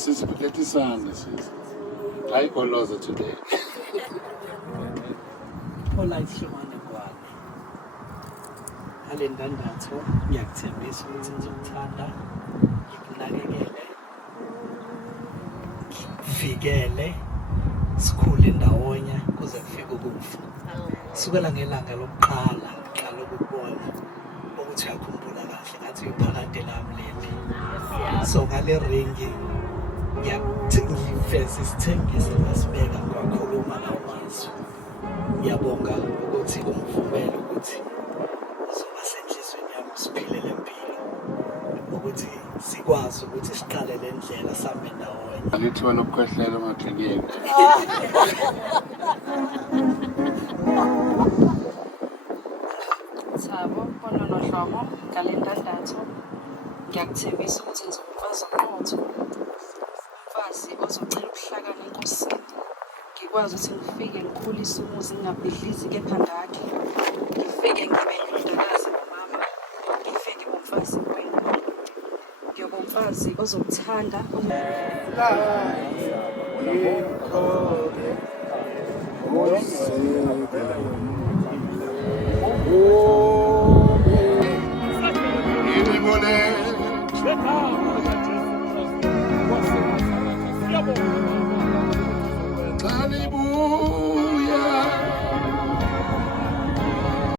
Let isandla sis. Ayigoloza today. Polite hlomane kwami. Alendandatho ngiyakuthembisa ukuthi ngizokuthanda, ngikunakekele, ngikuvikele, sikhule ndawonye kuze kufike ukufa. Sukela ngelanga lokuqala ngiqala ukubona ukuthi uyakhumbula kahle ngathi uyiphakade lami leli. So ngale ringi ngiyiveza isithembiso ngasibeka ngakhuluma lawo mazwi. Ngiyabonga ukuthi ungivumele ukuthi uzoba senhlizweni yami siphilele impilo ukuthi sikwazi ukuthi siqale le ndlela sihambe ndawonye. Angithi wena ukukhwehlela emaklinikini. Thabo, bona nohlobo ngale ndandatho ngiyakuthembisa ukuthi ngizomfazi oqotho, umfazi ozocela ukuhlakana enkosini, ngikwazi ukuthi ngifike ngikhulise umuzi ngingabhidlizi kepha ngakhe, ngifike ngibe indodakazi nomama, ngifike umfazi wenu, ngiyoba umfazi ozokuthanda Talibu